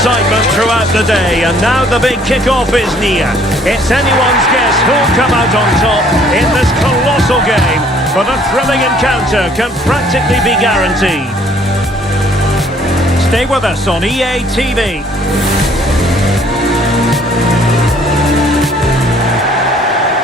excitement throughout the day, and now the big kick-off is near. It's anyone's guess who'll come out on top in this colossal game, but a thrilling encounter can practically be guaranteed. Stay with us on EA TV.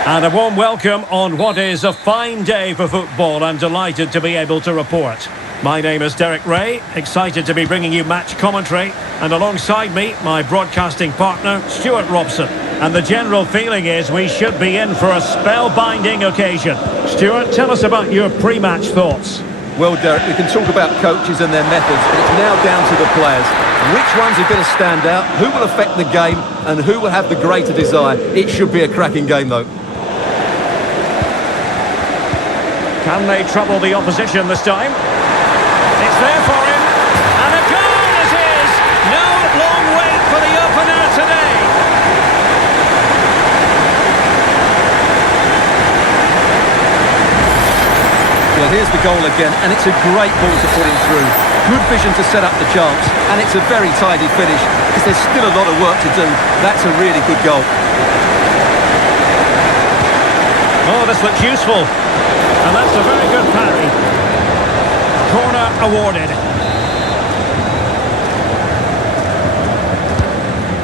And a warm welcome on what is a fine day for football. I'm delighted to be able to report. My name is Derek Ray, excited to be bringing you match commentary, and alongside me, my broadcasting partner, Stuart Robson. And the general feeling is we should be in for a spellbinding occasion. Stuart, tell us about your pre-match thoughts. Well, Derek, we can talk about coaches and their methods, but it's now down to the players. Which ones are going to stand out, who will affect the game, and who will have the greater desire? It should be a cracking game, though. Can they trouble the opposition this time? It's there for him, and a goal it is! No long wait for the opener today. Well, here's the goal again, and it's a great ball to put him through. Good vision to set up the chance, and it's a very tidy finish, because there's still a lot of work to do. That's a really good goal. Oh, this looks useful. And that's a very good parry. Corner awarded.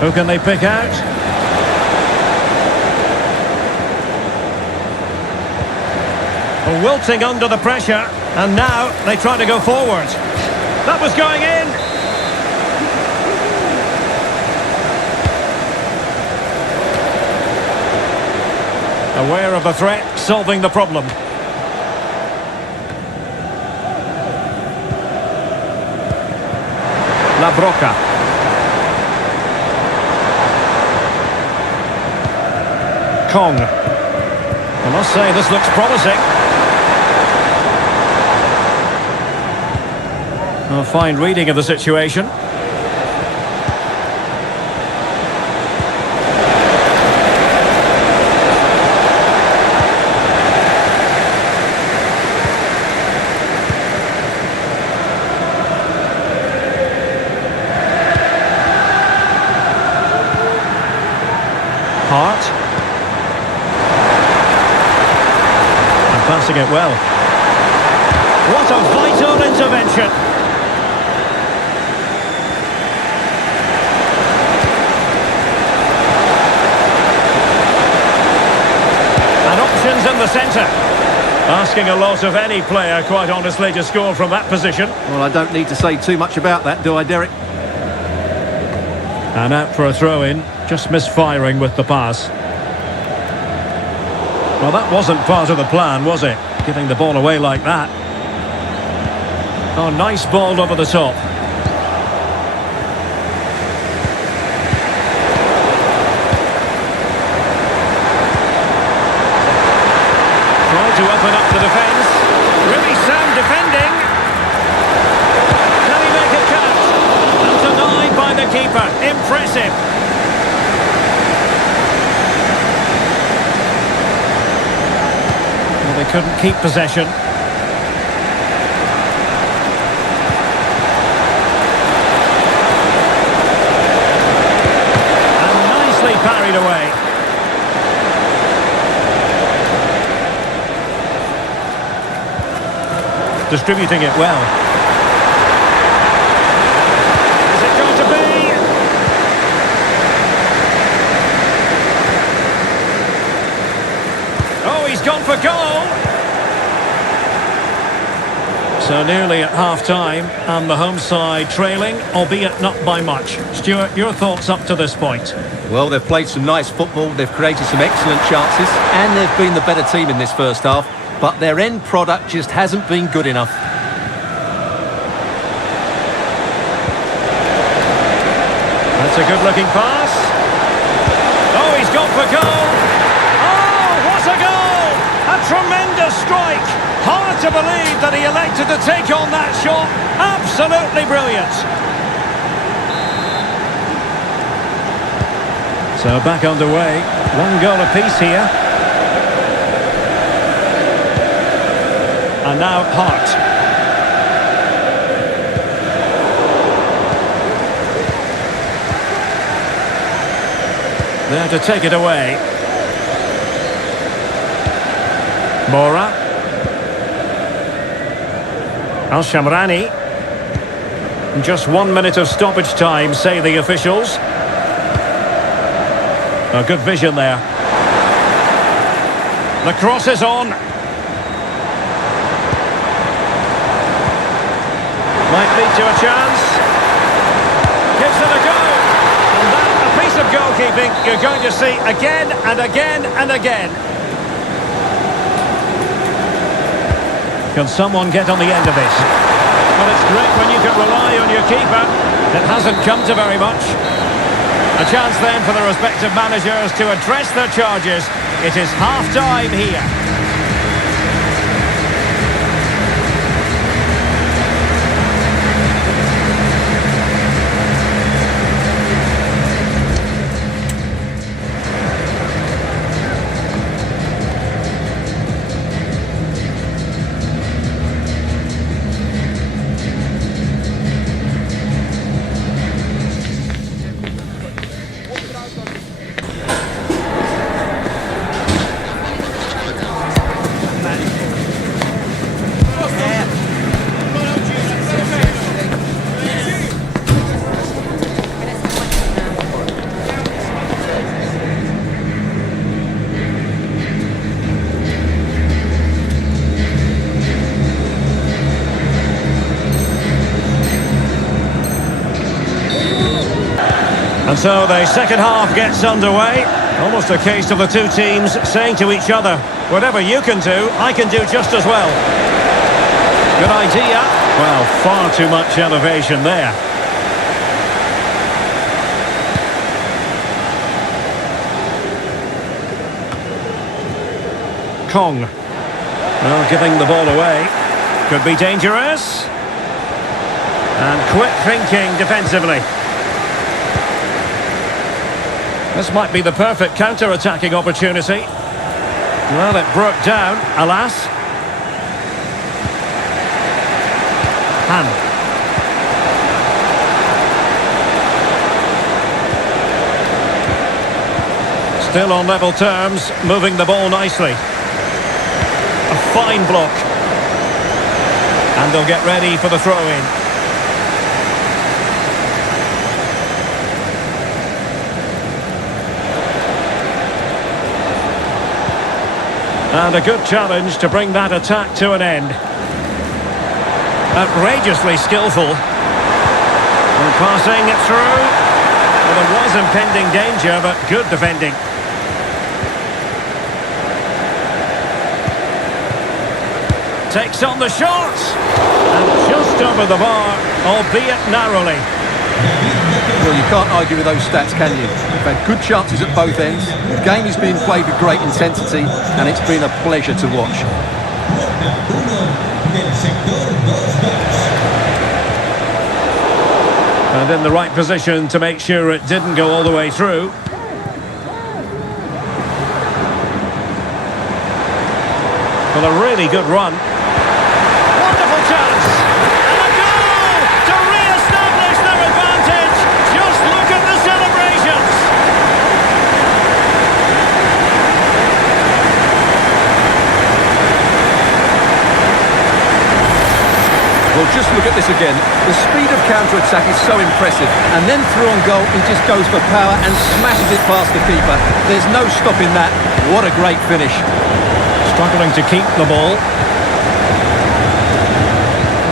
Who can they pick out? Wilting under the pressure, and now they try to go forward. That was going in. Aware of the threat, solving the problem. La Broca. Kong. I must say this looks promising. A fine reading of the situation. Hart. And passing it well. What a vital intervention. And options in the centre. Asking a lot of any player, quite honestly, to score from that position. Well, I don't need to say too much about that, do I, Derek? And out for a throw-in, just misfiring with the pass. Well, that wasn't part of the plan, was it? Giving the ball away like that. Oh, nice ball over the top. Trying to open up the defence. Really sound defending. Can he make it count? And denied by the keeper. Impressive. Well, they couldn't keep possession. And nicely parried away. Distributing it well. Is it going to be? Oh, he's gone for goal. So nearly at half-time, and the home side trailing, albeit not by much. Stuart, your thoughts up to this point? Well, they've played some nice football, they've created some excellent chances, and they've been the better team in this first half, but their end product just hasn't been good enough. That's a good-looking pass. Oh, he's gone for goal. Oh, what a goal! A tremendous strike. Hard to believe that he elected to take on that shot. Absolutely brilliant. So back underway. One goal apiece here. And now Hart. There to take it away. Mora. Al-Shamrani. Just 1 minute of stoppage time, say the officials. A good vision there. The cross is on. Might lead to a chance. Gives it a go. And that, a piece of goalkeeping you're going to see again and again and again. Can someone get on the end of this? Well, it's great when you can rely on your keeper. It hasn't come to very much. A chance then for the respective managers to address their charges. It is half-time here. And so the second half gets underway. Almost a case of the two teams saying to each other, whatever you can do, I can do just as well. Good idea. Well, far too much elevation there. Kong. Well, giving the ball away. Could be dangerous. And quick thinking defensively. This might be the perfect counter-attacking opportunity. Well, it broke down, alas. Han. Still on level terms, moving the ball nicely. A fine block. And they'll get ready for the throw-in. And a good challenge to bring that attack to an end. Outrageously skillful. And passing it through. Well, there was impending danger, but good defending. Takes on the shot. And just over the bar, albeit narrowly. Well, you can't argue with those stats, can you? We've had good chances at both ends. The game is being played with great intensity, and it's been a pleasure to watch. And in the right position to make sure it didn't go all the way through. Well, a really good run. Wonderful chance! And a goal to re-establish their advantage! Just look at the celebrations! Well, just look at this again. The speed of counter-attack is so impressive. And then through on goal, he just goes for power and smashes it past the keeper. There's no stopping that. What a great finish. Struggling to keep the ball.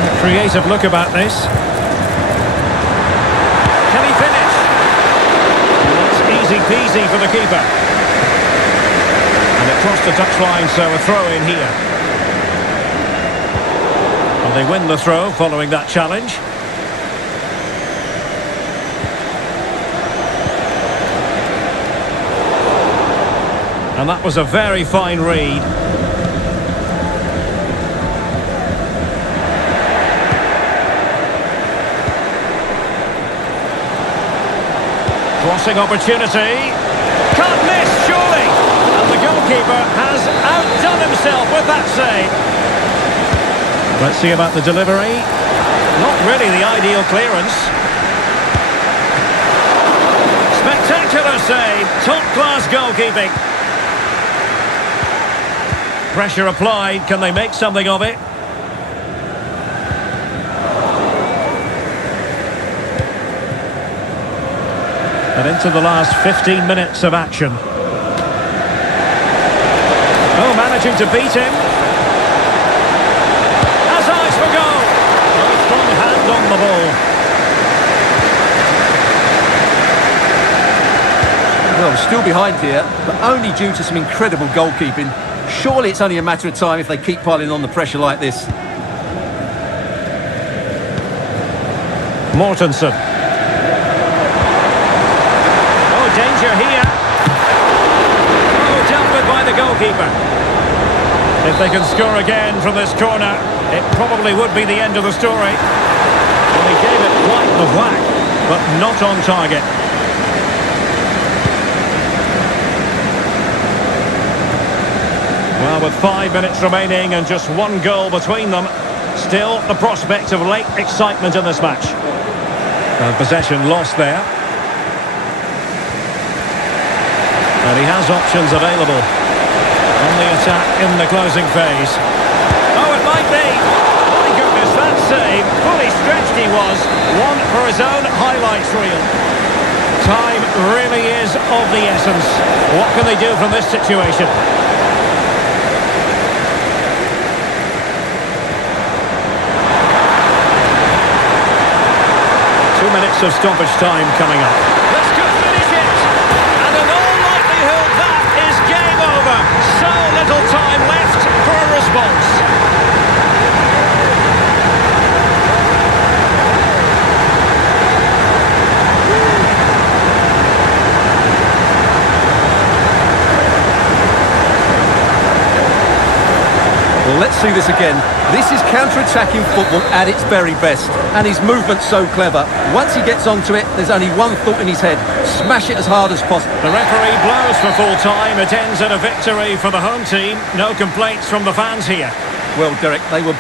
A creative look about this. Can he finish? That's easy peasy for the keeper. And it crossed the touchline, so a throw in here. And they win the throw following that challenge. And that was a very fine read. Crossing opportunity. Can't miss, surely. And the goalkeeper has outdone himself with that save. Let's see about the delivery. Not really the ideal clearance. Spectacular save. Top-class goalkeeping. Pressure applied. Can they make something of it? And into the last 15 minutes of action. Oh, managing to beat him. Has eyes for goal. A strong hand on the ball. Well, still behind here, but only due to some incredible goalkeeping. Surely it's only a matter of time if they keep piling on the pressure like this. Mortensen. Oh, danger here. Oh, dealt with by the goalkeeper. If they can score again from this corner, it probably would be the end of the story. Well, he gave it quite the whack, but not on target. Well, with 5 minutes remaining and just one goal between them, still the prospect of late excitement in this match. Possession lost there. And he has options available on the attack in the closing phase. Oh, it might be. My goodness, that save. Fully stretched he was. One for his own highlights reel. Time really is of the essence. What can they do from this situation? 2 minutes of stoppage time coming up. Let's go finish it! And in all likelihood, that is game over. So little time left for a response. Well, let's see this again. This is counter-attacking football at its very best. And his movement's so clever. Once he gets onto it, there's only one thought in his head. Smash it as hard as possible. The referee blows for full time. It ends in a victory for the home team. No complaints from the fans here. Well, Derek, they were...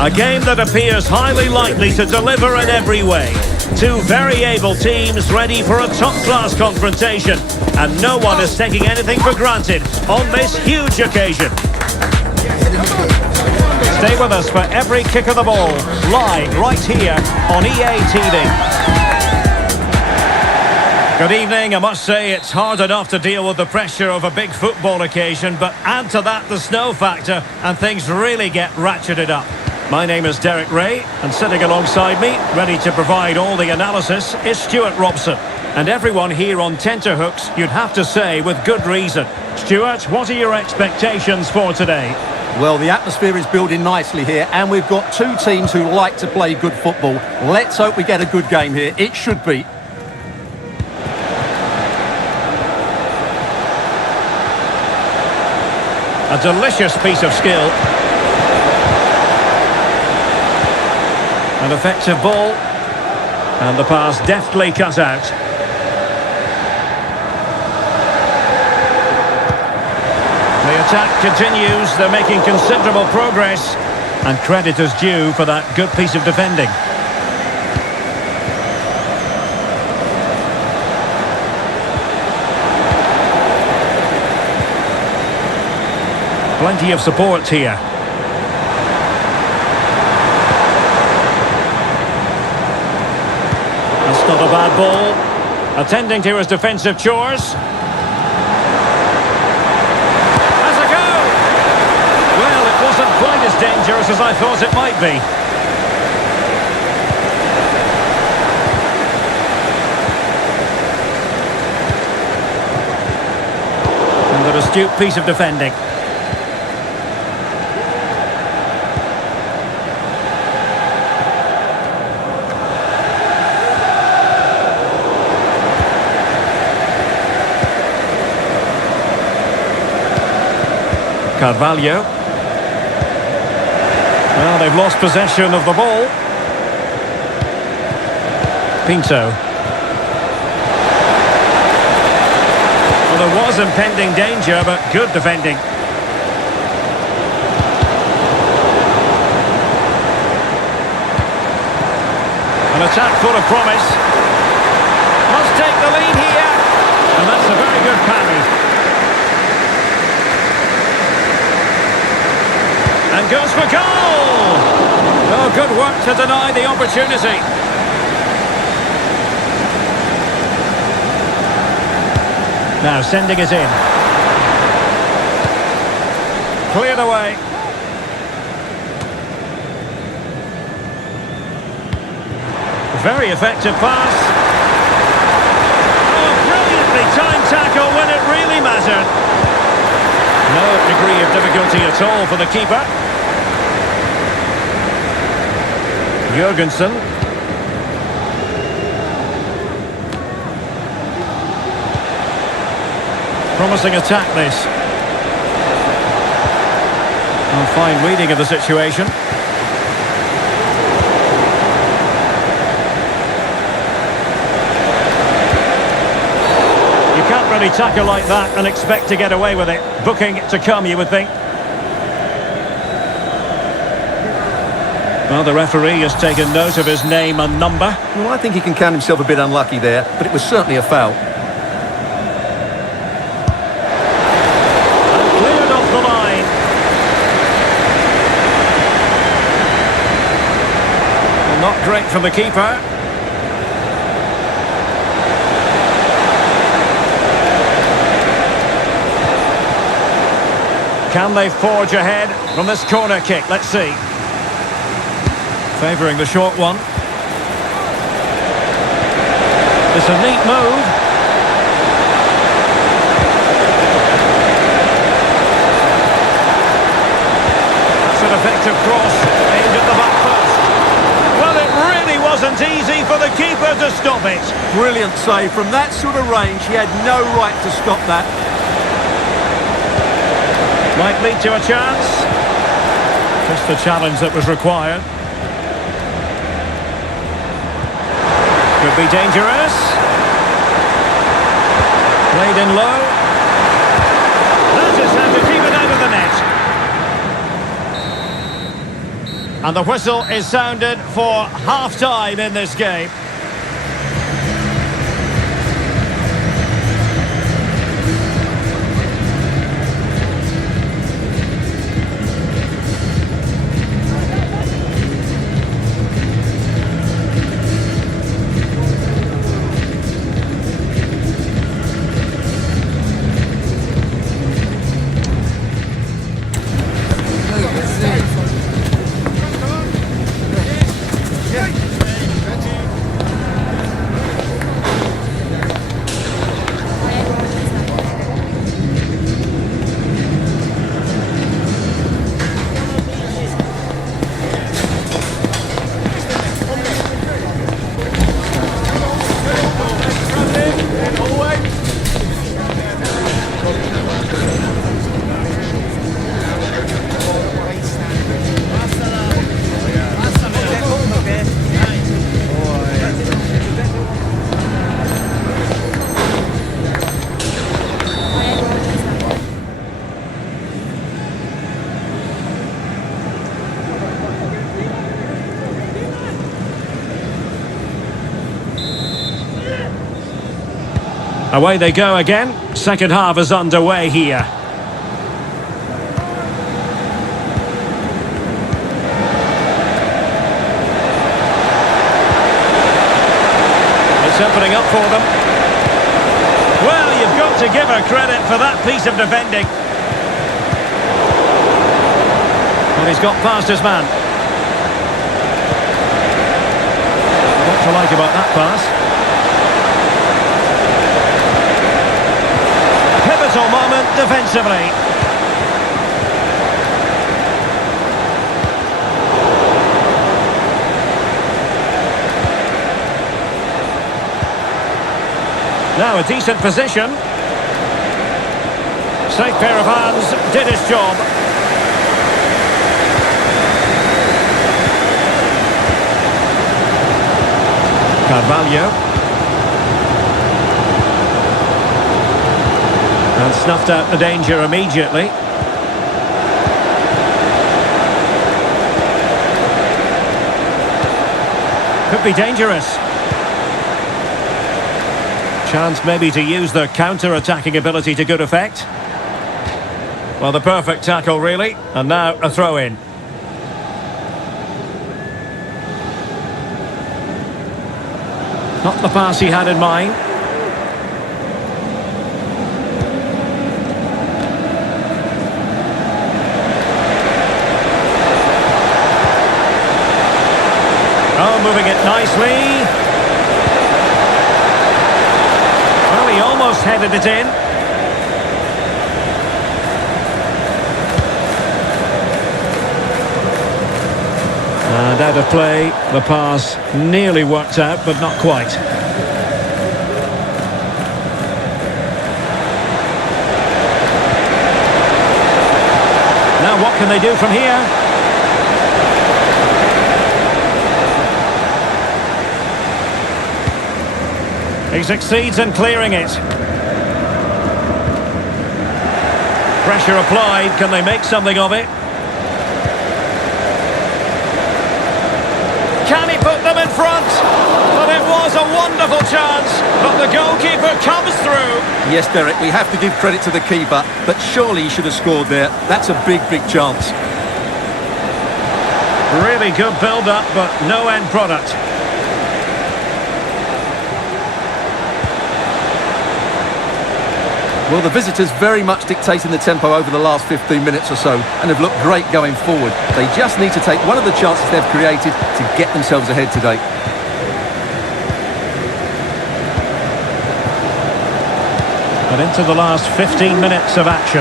A game that appears highly likely to deliver in every way. Two very able teams ready for a top-class confrontation. And no one is taking anything for granted on this huge occasion. Stay with us for every kick of the ball, live right here on EA TV. Good evening. I must say it's hard enough to deal with the pressure of a big football occasion, but add to that the snow factor and things really get ratcheted up. My name is Derek Ray, and sitting alongside me, ready to provide all the analysis, is Stuart Robson. And everyone here on tenterhooks, you'd have to say with good reason. Stuart, what are your expectations for today? Well, the atmosphere is building nicely here, and we've got two teams who like to play good football. Let's hope we get a good game here. It should be. A delicious piece of skill. An effective ball. And the pass deftly cut out. The attack continues. They're making considerable progress. And credit is due for that good piece of defending. Plenty of support here. That's not a bad ball. Attending to his defensive chores. Has a go! Well, it wasn't quite as dangerous as I thought it might be. And an astute piece of defending. Carvalho. Well, they've lost possession of the ball. Pinto. Well, there was impending danger, but good defending. An attack full of promise. Must take the lead here. And that's a very good parry. And goes for goal! Oh, good work to deny the opportunity. Now sending it in. Cleared away. Very effective pass. Oh, brilliantly timed tackle when it really mattered. No degree of difficulty at all for the keeper. Jurgensen. Promising attack this. Oh, fine reading of the situation. You can't really tackle like that and expect to get away with it. Booking to come, you would think. Well, the referee has taken note of his name and number. Well, I think he can count himself a bit unlucky there, but it was certainly a foul. And cleared off the line. Well, not great from the keeper. Can they forge ahead from this corner kick? Let's see. Favouring the short one. It's a neat move. That's an effective cross aimed at the back post. Well, it really wasn't easy for the keeper to stop it. Brilliant save. From that sort of range, he had no right to stop that. Might lead to a chance. Just the challenge that was required. Could be dangerous. Played in low. That is how to keep it out of the net. And the whistle is sounded for half-time in this game. Away they go again. Second half is underway here. It's opening up for them. Well, you've got to give her credit for that piece of defending. And he's got past his man. What to like about that pass? Pivotal moment defensively. Now a decent position. Safe pair of hands, did his job. Carvalho. And snuffed out the danger immediately. Could be dangerous. Chance maybe to use their counter-attacking ability to good effect. Well, the perfect tackle, really. And now a throw-in. Not the pass he had in mind. Oh, moving it nicely. Well, he almost headed it in. And out of play, the pass nearly worked out, but not quite. Now what can they do from here? He succeeds in clearing it. Pressure applied, can they make something of it? Can he put them in front? But it was a wonderful chance, but the goalkeeper comes through. Yes, Derek, we have to give credit to the keeper, but surely he should have scored there. That's a big, big chance. Really good build-up, but no end product. Well, the visitors very much dictating the tempo over the last 15 minutes or so and have looked great going forward. They just need to take one of the chances they've created to get themselves ahead today. But into the last 15 minutes of action.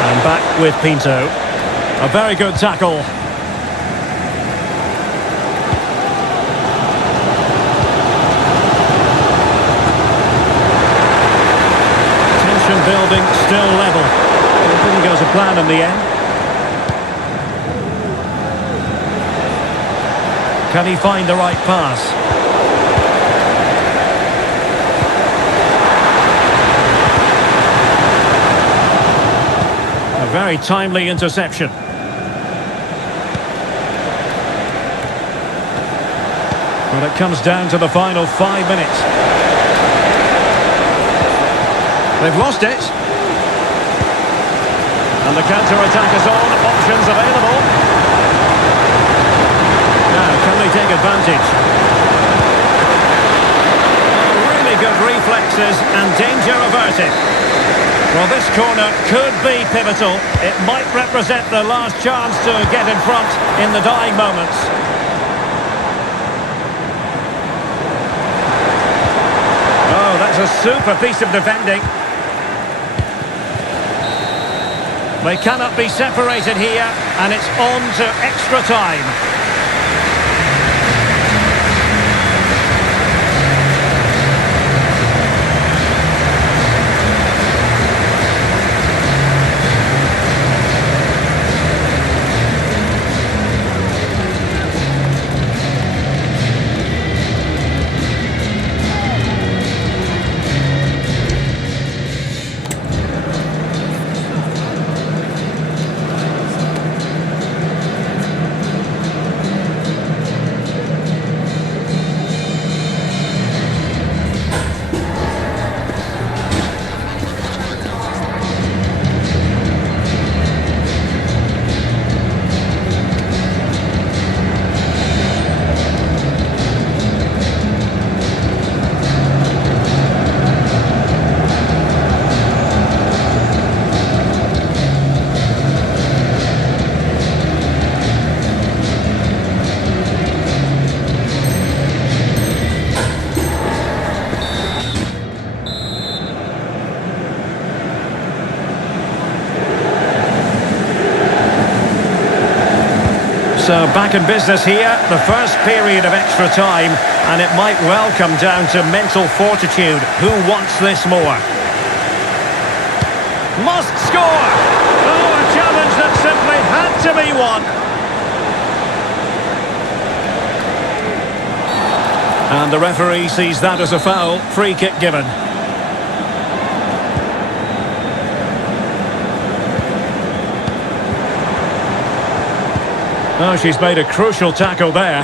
And back with Pinto. A very good tackle. Building still level. It didn't go to plan in the end. Can he find the right pass? A very timely interception. But it comes down to the final 5 minutes. They've lost it. And the counter-attack is on. Options available. Now, can they take advantage? Really good reflexes and danger averted. Well, this corner could be pivotal. It might represent their last chance to get in front in the dying moments. Oh, that's a super piece of defending. They cannot be separated here, and it's on to extra time. So back in business here, the first period of extra time, and it might well come down to mental fortitude. Who wants this more? Must score! Oh, a challenge that simply had to be won. And the referee sees that as a foul. Free kick given. Oh, she's made a crucial tackle there.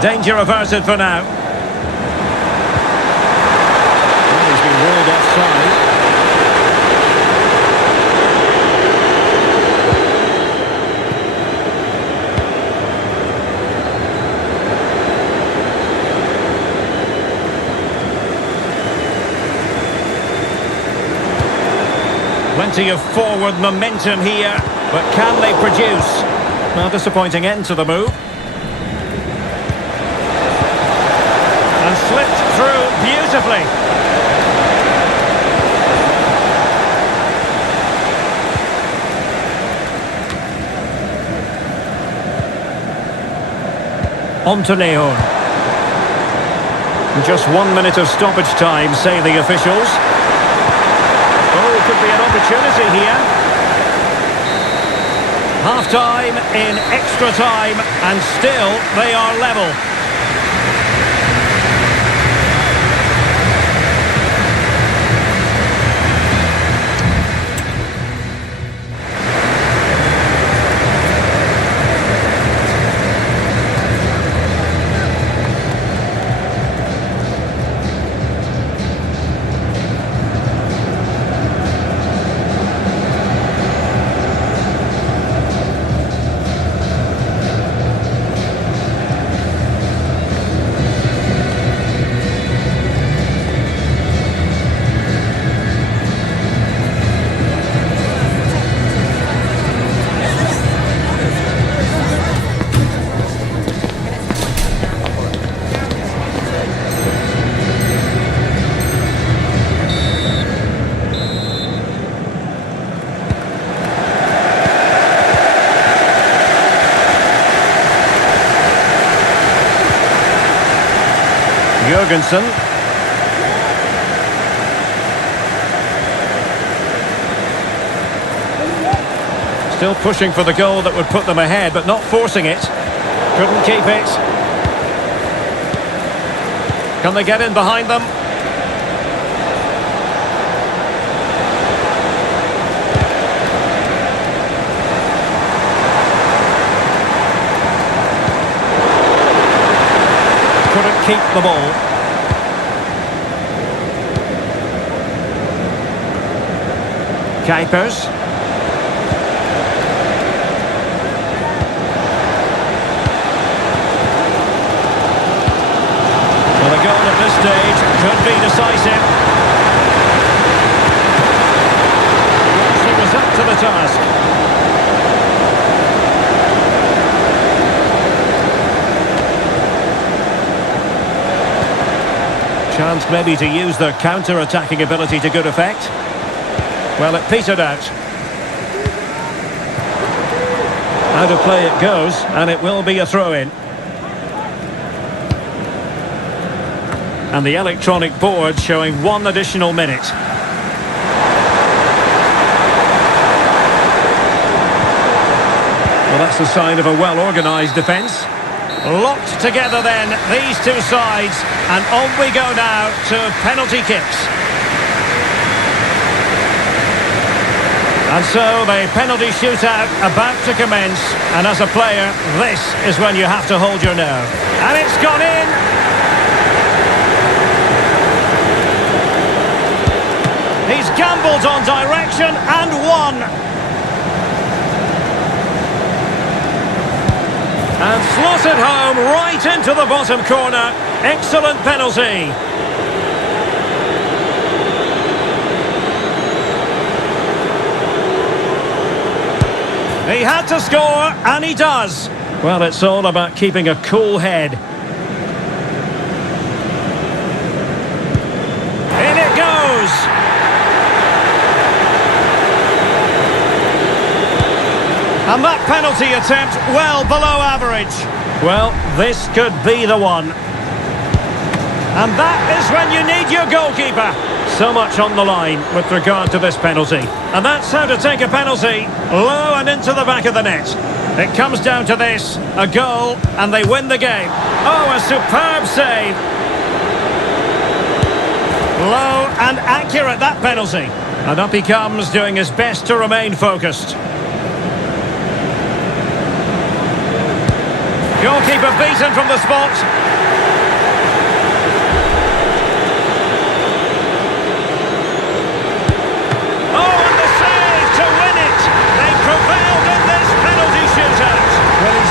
Danger averted for now. Well, he's been ruled offside. Plenty of forward momentum here, but can they produce? Well, disappointing end to the move. And slipped through beautifully. On to Leon. Just 1 minute of stoppage time, say the officials. Oh, could be an opportunity here. Half-time in extra time, and still they are level. Jurgensen. Still pushing for the goal that would put them ahead, but not forcing it. Couldn't keep it. Can they get in behind them? Couldn't keep the ball. Kuipers. Well, a goal at this stage could be decisive. She was up to the task. Chance maybe to use their counter-attacking ability to good effect. Well, it petered out. Out of play it goes, and it will be a throw-in. And the electronic board showing 1 additional minute. Well, that's a sign of a well-organised defence. Locked together then, these two sides, and on we go now to penalty kicks. And so the penalty shootout about to commence, and as a player, this is when you have to hold your nerve. And it's gone in! He's gambled on direction and won! And slotted home right into the bottom corner. Excellent penalty. He had to score, and he does. Well, it's all about keeping a cool head. And that penalty attempt well below average. Well, this could be the one. And that is when you need your goalkeeper. So much on the line with regard to this penalty. And that's how to take a penalty, low and into the back of the net. It comes down to this, a goal, and they win the game. Oh, a superb save. Low and accurate, that penalty. And up he comes, doing his best to remain focused. Goalkeeper beaten from the spot.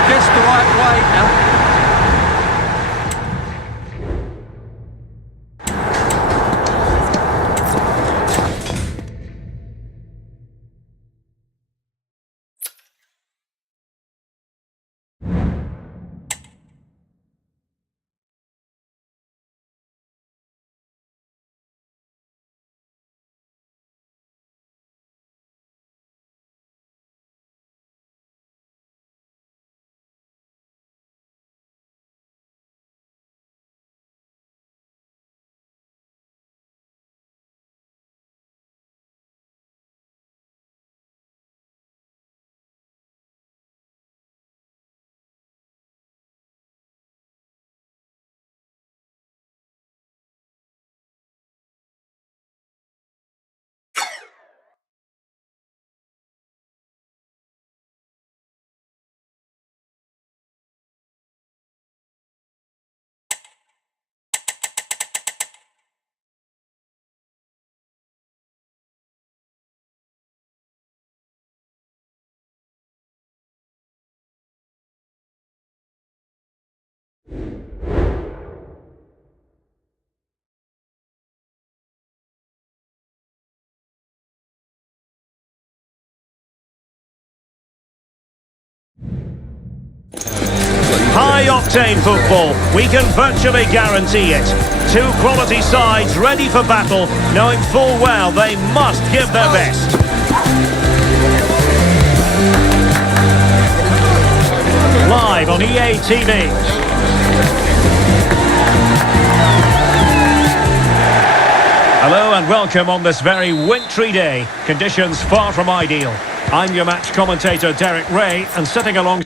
Guessed the right way now. High-octane football, we can virtually guarantee it. Two quality sides ready for battle, knowing full well they must give their best. Live on EA TV. Hello and welcome on this very wintry day. Conditions far from ideal. I'm your match commentator Derek Ray, and sitting along...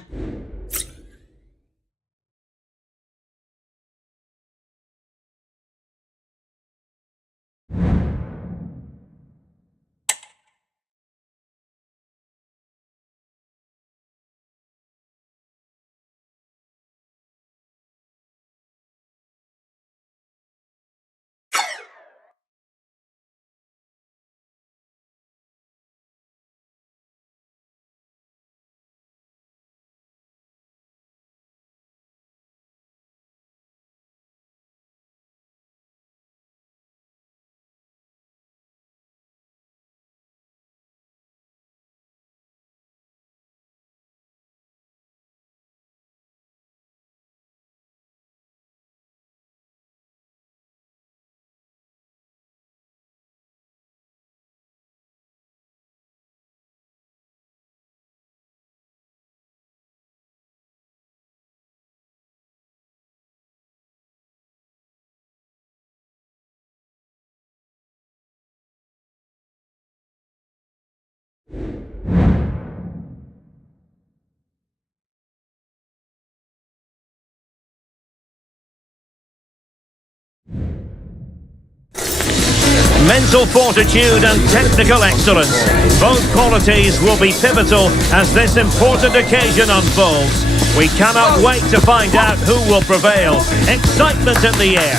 Mental fortitude and technical excellence. Both qualities will be pivotal as this important occasion unfolds. We cannot wait to find out who will prevail. Excitement in the air.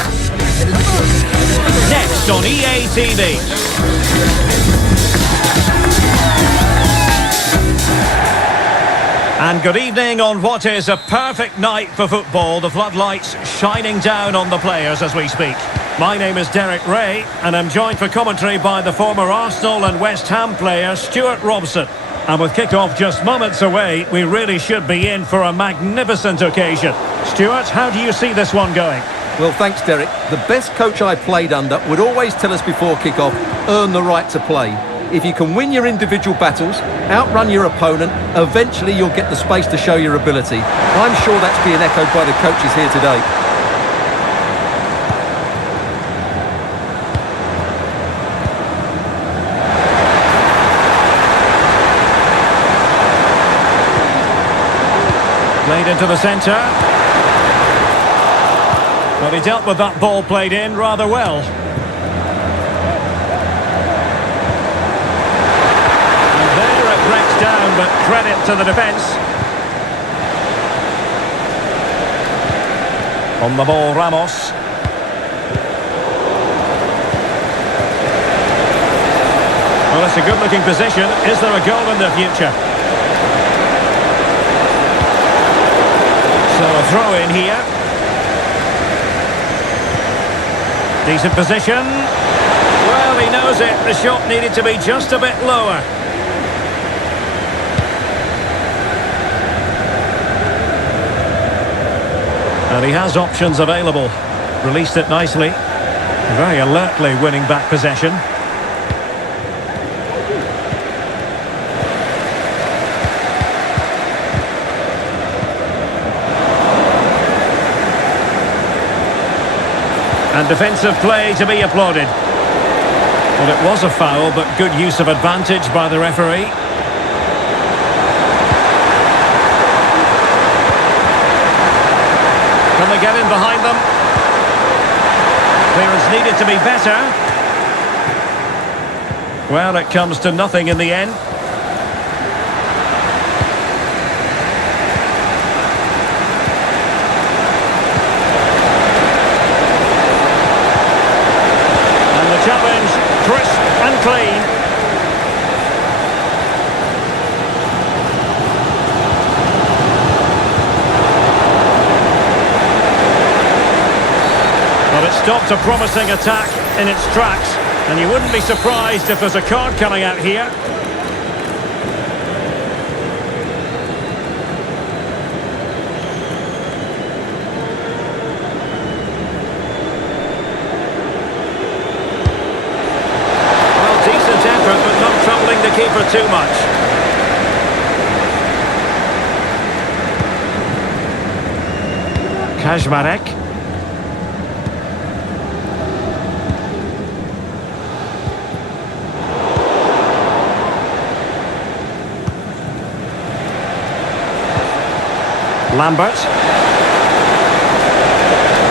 Next on EA TV. And good evening on what is a perfect night for football. The floodlights shining down on the players as we speak. My name is Derek Ray, and I'm joined for commentary by the former Arsenal and West Ham player Stuart Robson. And with kick-off just moments away, we really should be in for a magnificent occasion. Stuart, how do you see this one going? Well, thanks, Derek. The best coach I played under would always tell us before kick-off, earn the right to play. If you can win your individual battles, outrun your opponent, eventually you'll get the space to show your ability. I'm sure that's being echoed by the coaches here today. Played into the centre. Well, he dealt with that ball played in rather well. And there it breaks down, but credit to the defence. On the ball, Ramos. Well, it's a good-looking position. Is there a goal in the future? So a throw in here. Decent position. Well, he knows it. The shot needed to be just a bit lower. And he has options available. Released it nicely. Very alertly winning back possession. And defensive play to be applauded. Well, it was a foul, but good use of advantage by the referee. Can they get in behind them? Clearance needed to be better. Well, it comes to nothing in the end. Challenge, crisp and clean. Well, it stopped a promising attack in its tracks, and you wouldn't be surprised if there's a card coming out here. But not troubling the keeper too much. Kajmarek. Lambert.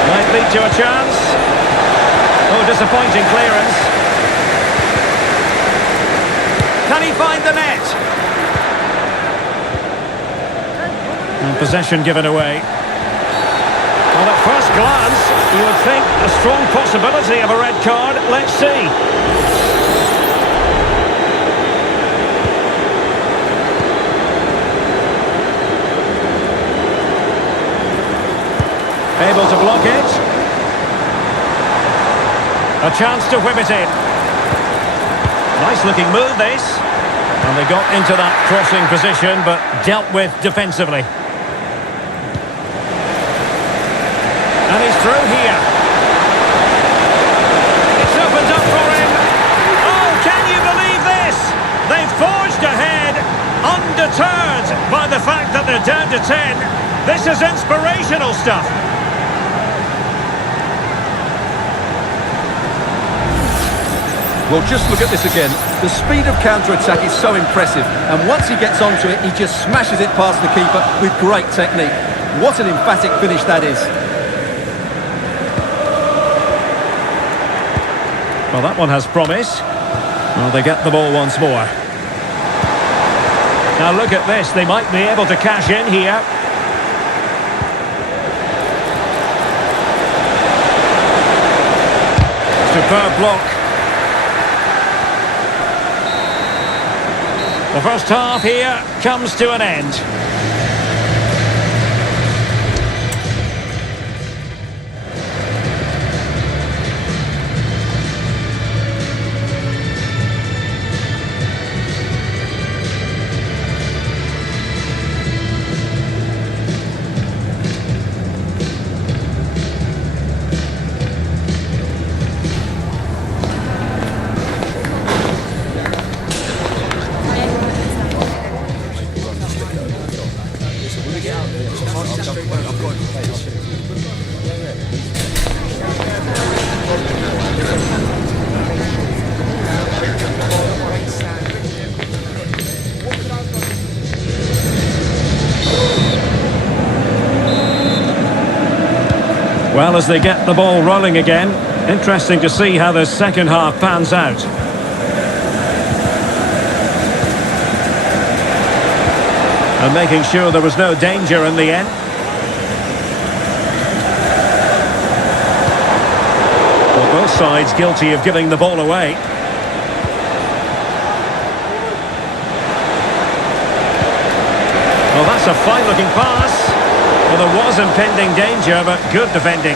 Might lead to a chance. Oh, disappointing clearance. Can he find the net? And possession given away. Well, at first glance, you would think a strong possibility of a red card. Let's see. Able to block it. A chance to whip it in. Nice looking move this. And they got into that crossing position but dealt with defensively. And he's through here. It's opened up for him. Oh, can you believe this? They've forged ahead, undeterred by the fact that they're down to 10. This is inspirational stuff. Well, just look at this again. The speed of counter-attack is so impressive, and once he gets onto it, he just smashes it past the keeper with great technique. What an emphatic finish that is. Well, that one has promise. Well, they get the ball once more. Now look at this. They might be able to cash in here. Superb block. The first half here comes to an end. Well, as they get the ball rolling again, interesting to see how the second half pans out. And making sure there was no danger in the end. Well, both sides guilty of giving the ball away. Well, that's a fine-looking pass. Well, there was impending danger, but good defending.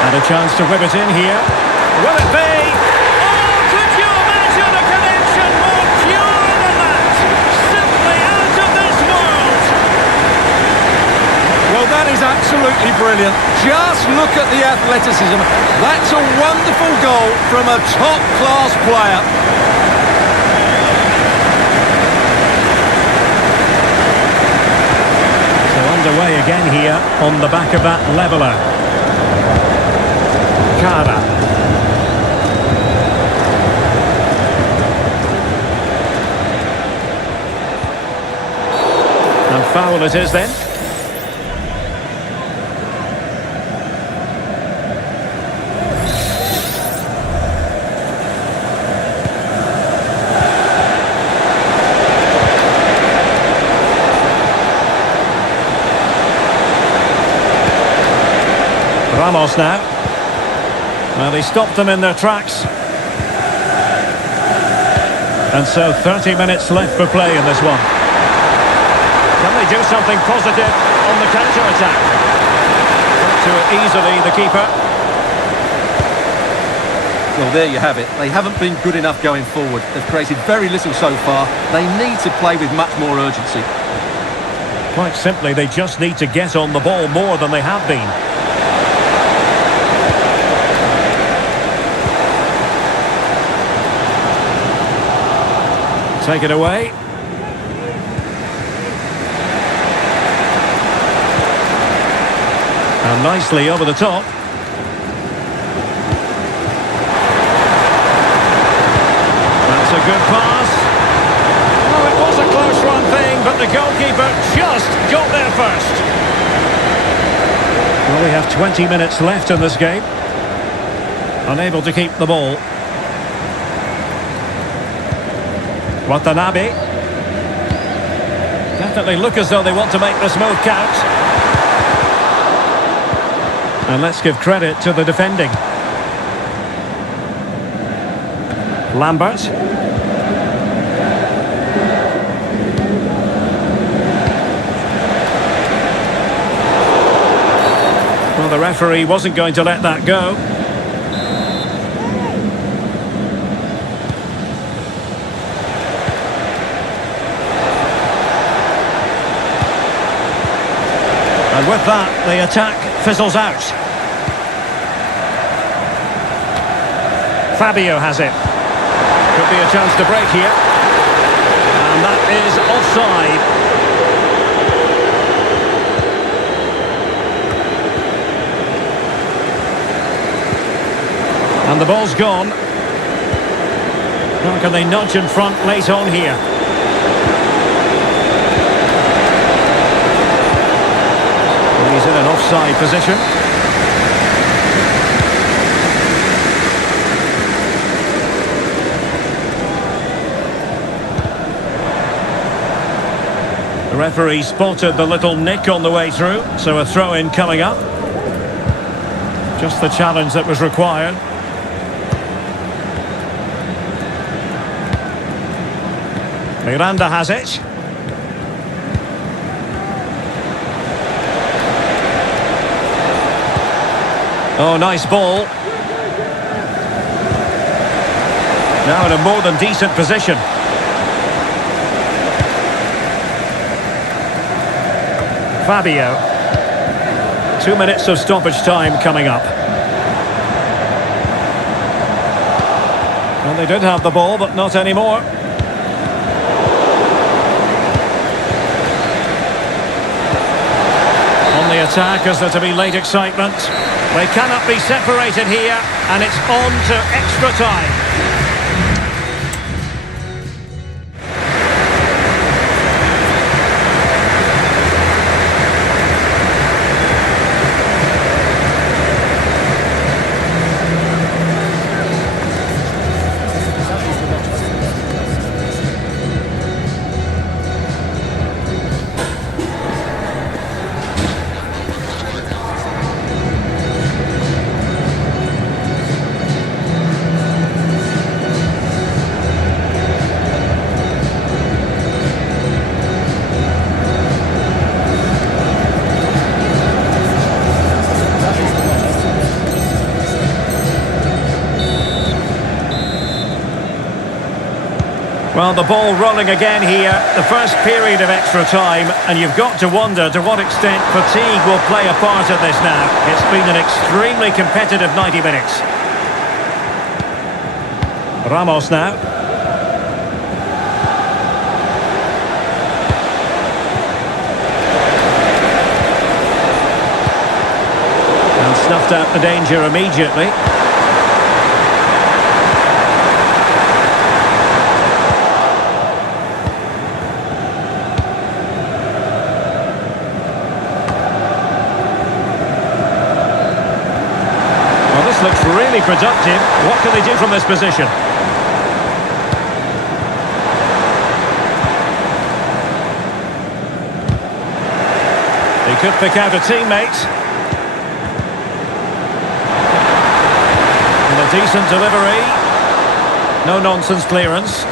And a chance to whip it in here. Will it be? Oh, could you imagine a connection more pure than that? Simply out of this world. Well, that is absolutely brilliant. Just look at the athleticism. That's a wonderful goal from a top-class player. So underway again here on the back of that leveller. Cara. And foul it is then. Ramos now. Well, he stopped them in their tracks. And so 30 minutes left for play in this one. Can they do something positive on the counter-attack? Got to it easily, the keeper. Well, there you have it. They haven't been good enough going forward. They've created very little so far. They need to play with much more urgency. Quite simply, they just need to get on the ball more than they have been. Take it away. And nicely over the top. That's a good pass. Oh, it was a close run thing, but the goalkeeper just got there first. Well, we have 20 minutes left in this game. Unable to keep the ball. Watanabe. Definitely look as though they want to make this move count. And let's give credit to the defending. Lambert. Well, the referee wasn't going to let that go. And with that, the attack fizzles out. Fabio has it. Could be a chance to break here. And that is offside. And the ball's gone. How can they nudge in front late on here? He's in an offside position. The referee spotted the little nick on the way through, so a throw-in coming up. Just the challenge that was required. Miranda has it. Oh, nice ball. Now in a more than decent position. Fabio. 2 minutes of stoppage time coming up. And they did have the ball, but not anymore. On the attack, as there to be late excitement. They cannot be separated here, and it's on to extra time. Well, the ball rolling again here, the first period of extra time, and you've got to wonder to what extent fatigue will play a part of this now. It's been an extremely competitive 90 minutes. Ramos now. And snuffed out the danger immediately. Looks really productive. What can they do from this position? He could pick out a teammate. And a decent delivery. No nonsense clearance.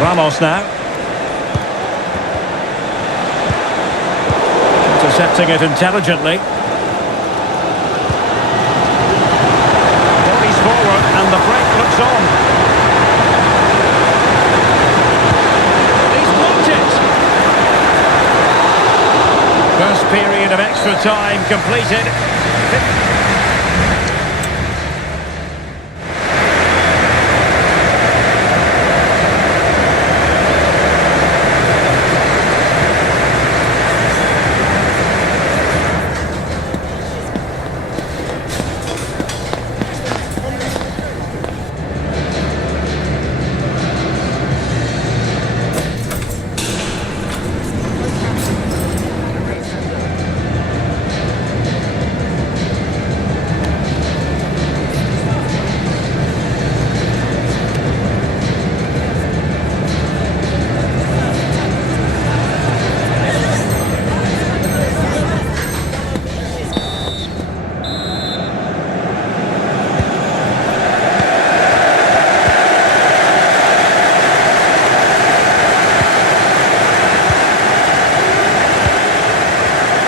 Ramos now. Intercepting it intelligently. Bodies forward and the break looks on. He's blocked it. First period of extra time completed.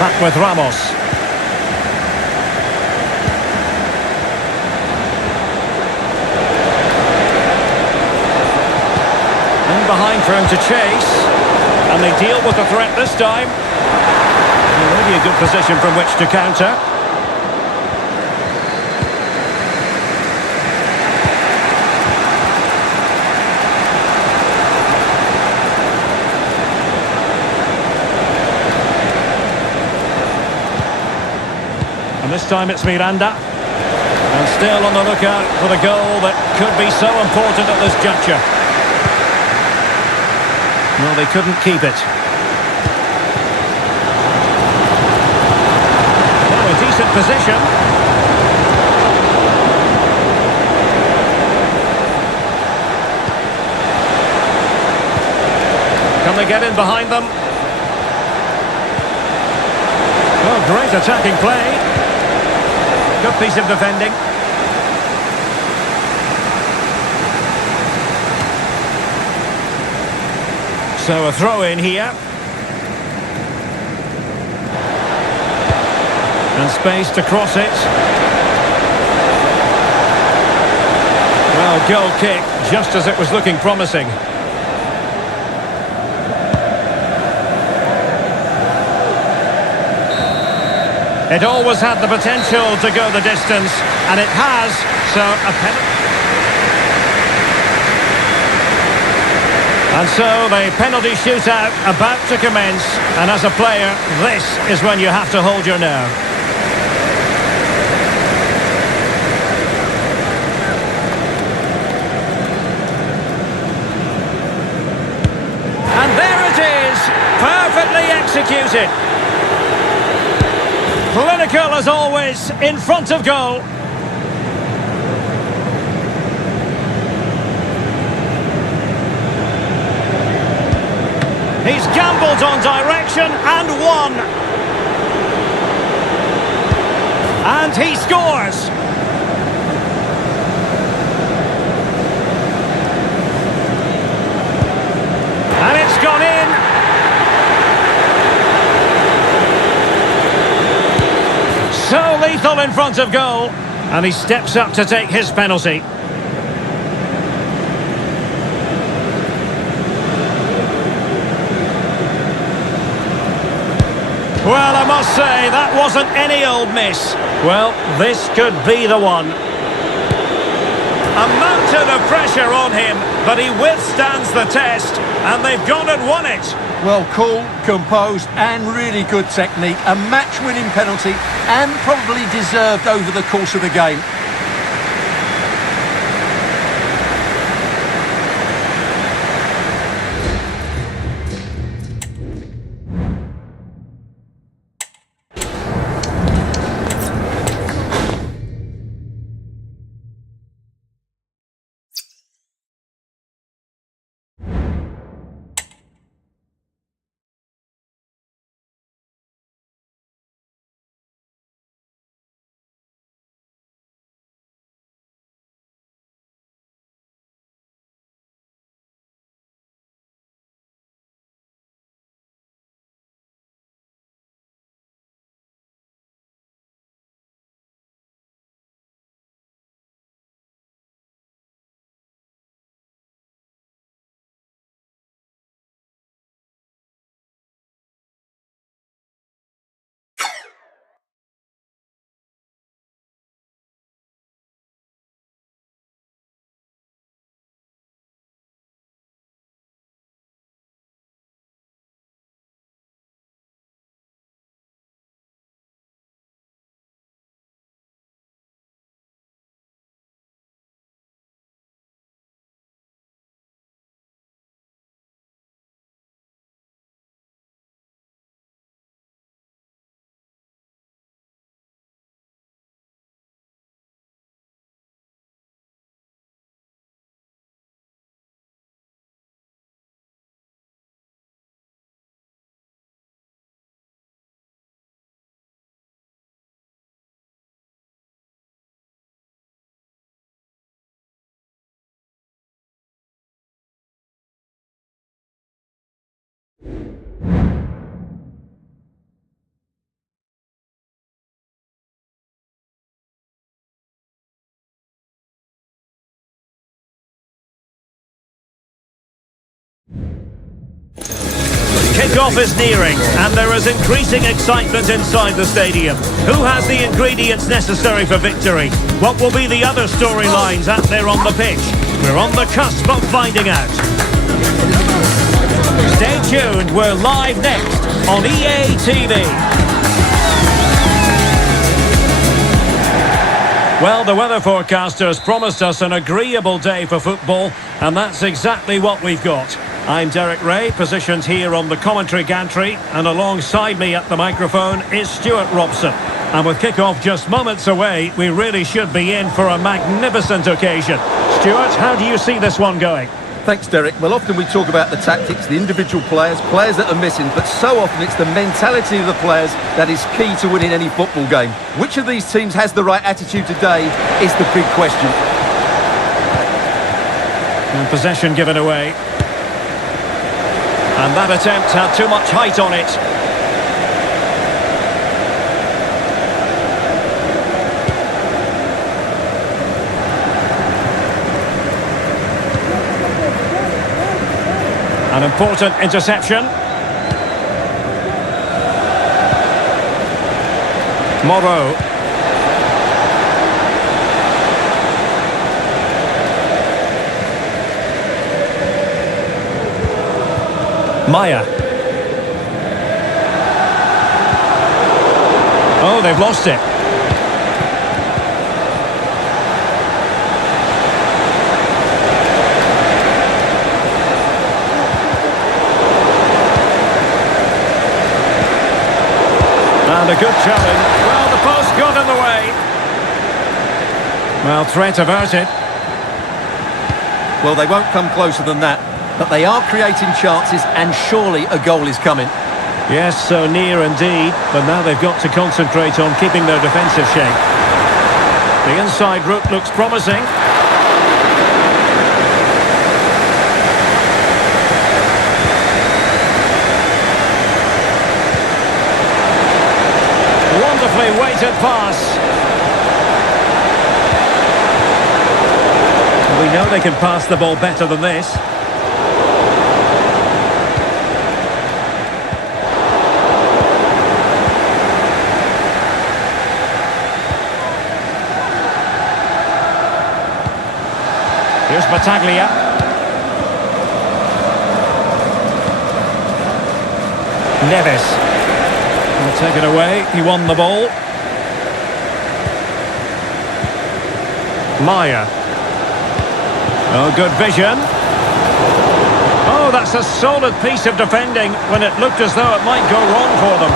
Back with Ramos. In behind for him to chase. And they deal with the threat this time. Maybe a good position from which to counter. And this time it's Miranda. And still on the lookout for the goal that could be so important at this juncture. Well, they couldn't keep it. Well, a decent position. Can they get in behind them? Oh, great attacking play. Good piece of defending. So a throw in here. And space to cross it. goal kick, just as it was looking promising. It always had the potential to go the distance, and it has, so a penalty. And so the penalty shootout about to commence, and as a player, this is when you have to hold your nerve. And there it is, perfectly executed. Clinical as always, in front of goal. He's gambled on direction and won. And he scores. And it's gone in. So lethal in front of goal. And he steps up to take his penalty. Well, I must say, that wasn't any old miss. Well, this could be the one. A mountain of pressure on him, but he withstands the test, and they've gone and won it. Well, cool, composed, and really good technique. A match-winning penalty, and probably deserved over the course of the game. Kick-off is nearing, and there is increasing excitement inside the stadium. Who has the ingredients necessary for victory? What will be the other storylines out there on the pitch? We're on the cusp of finding out. Stay tuned, we're live next on EA TV. Well, the weather forecasters promised us an agreeable day for football, and that's exactly what we've got. I'm Derek Ray, positioned here on the commentary gantry, and alongside me at the microphone is Stuart Robson. And with kick-off just moments away, we really should be in for a magnificent occasion. Stuart, how do you see this one going? Thanks, Derek. Well, often we talk about the tactics, the individual players that are missing, but so often it's the mentality of the players that is key to winning any football game. Which of these teams has the right attitude today is the big question. And possession given away. And that attempt had too much height on it. An important interception. Morrow. Maya. Oh, they've lost it. And a good challenge. Well, the post got in the way. Well, threat averted. Well, they won't come closer than that, but they are creating chances, and surely a goal is coming. Yes, so near indeed, but now they've got to concentrate on keeping their defensive shape. The inside route looks promising. Wonderfully weighted pass. We know they can pass the ball better than this. Here's Battaglia. Neves. Will take it away. He won the ball. Maya. Oh, good vision. Oh, that's a solid piece of defending when it looked as though it might go wrong for them.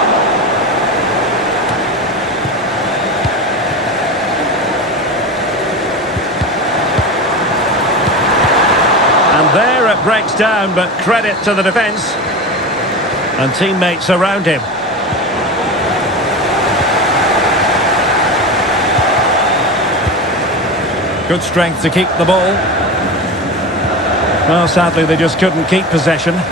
And there it breaks down, but credit to the defence. And teammates around him. Good strength to keep the ball. Well, sadly, they just couldn't keep possession. And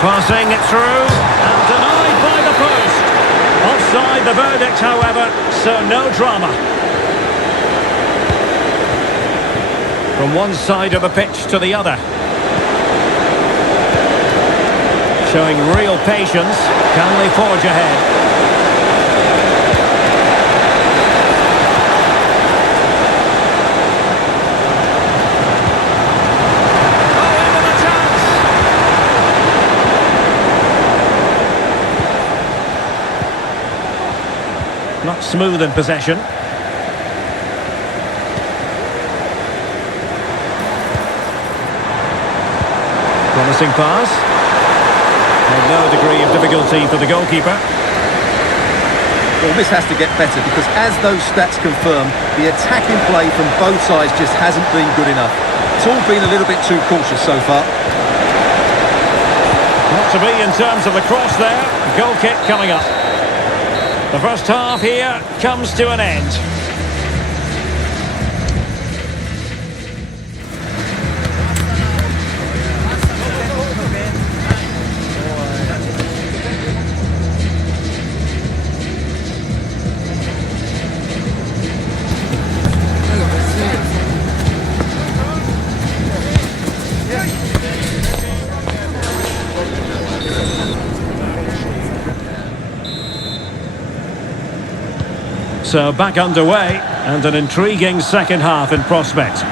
passing it through, and denied by the post. Offside the verdict, however, so no drama. From one side of the pitch to the other. Showing real patience. Can they forge ahead? Not smooth in possession. Promising pass. And no degree of difficulty for the goalkeeper. Well, this has to get better because as those stats confirm, the attacking play from both sides just hasn't been good enough. It's all been a little bit too cautious so far. Not to be in terms of the cross there. Goal kick coming up. The first half here comes to an end. So back underway, and an intriguing second half in prospect.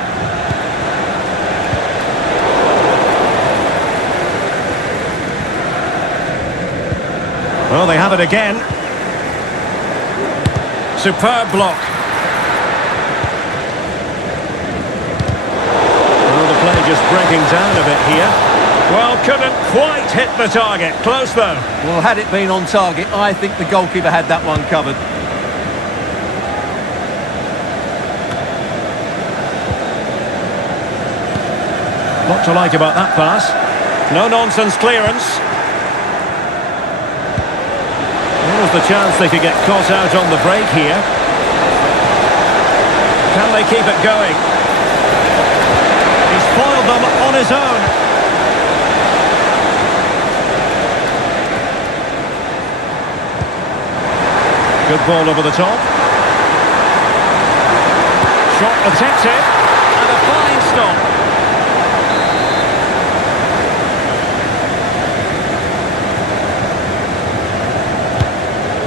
Well, they have it again. Superb block. Well, the play just breaking down a bit here. Well, couldn't quite hit the target. Close though. Well, had it been on target, I think the goalkeeper had that one covered. What to like about that pass? No-nonsense clearance. There was the chance they could get caught out on the break here. Can they keep it going? He's foiled them on his own. Good ball over the top. Shot attempted. And a fine stop.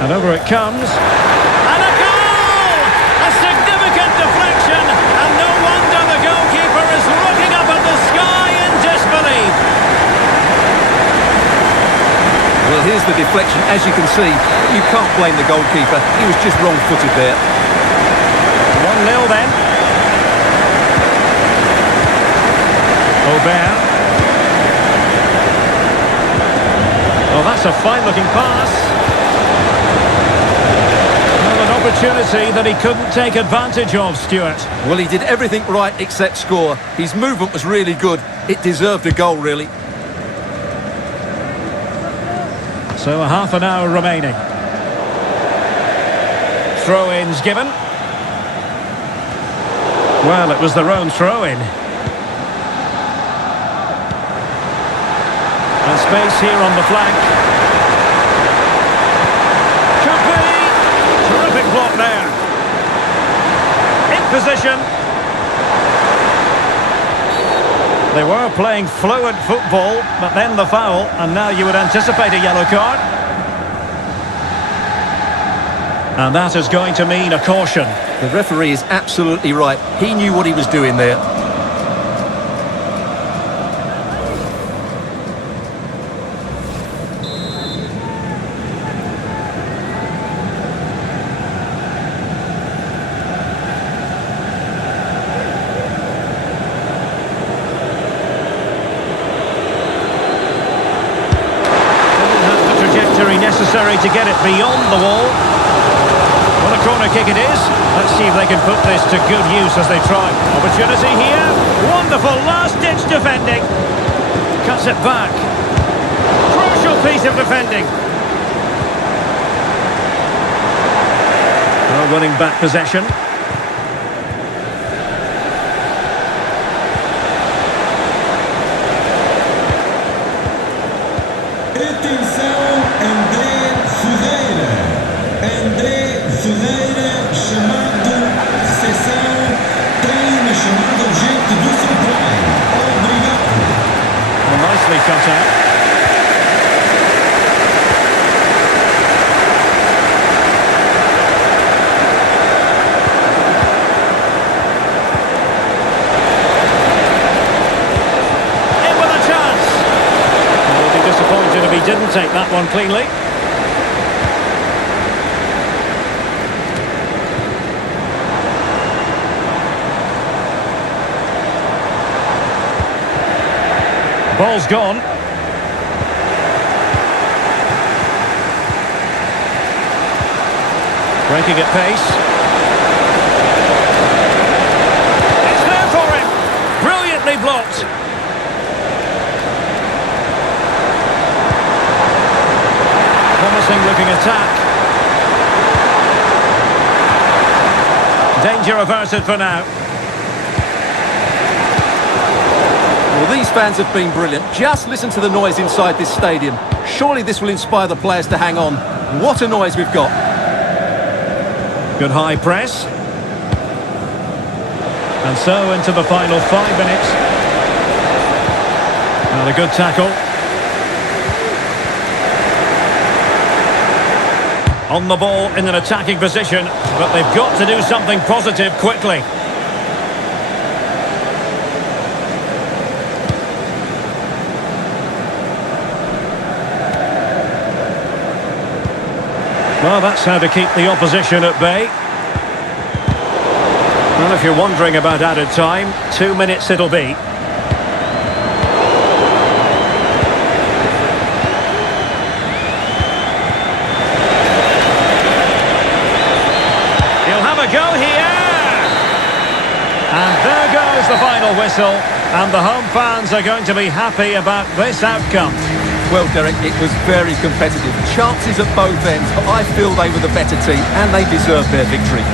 And over it comes. And a goal! A significant deflection. And no wonder the goalkeeper is looking up at the sky in disbelief. Well, here's the deflection. As you can see, you can't blame the goalkeeper. He was just wrong-footed there. 1-0 then. Aubert. Oh, that's a fine-looking pass. Well, an opportunity that he couldn't take advantage of, Stuart. Well, he did everything right except score. His movement was really good. It deserved a goal, really. So a half an hour remaining. Throw-ins given. Well, it was their own throw-in. And space here on the flank. Could be. Terrific block there. In position. They were playing fluent football, but then the foul, and now you would anticipate a yellow card. And that is going to mean a caution. The referee is absolutely right. He knew what he was doing there. Necessary to get it beyond the wall. What a corner kick it is. Let's see if they can put this to good use as they try. Opportunity here. Wonderful last-ditch defending. Cuts it back. Crucial piece of defending. Well, winning back possession. Cut out. In with a chance. He'll be disappointed if he didn't take that one cleanly. Ball's gone. Breaking at pace. It's there for him. Brilliantly blocked. Promising looking attack. Danger averted for now. Well, these fans have been brilliant. Just listen to the noise inside this stadium. Surely this will inspire the players to hang on. What a noise we've got. Good high press. And so into the final 5 minutes. And a good tackle. On the ball in an attacking position, but they've got to do something positive quickly. Well, that's how to keep the opposition at bay. Well, if you're wondering about added time, 2 minutes it'll be. He'll have a go here! And there goes the final whistle. And the home fans are going to be happy about this outcome. Well, Derek, it was very competitive. Chances at both ends, but I feel they were the better team and they deserved their victory.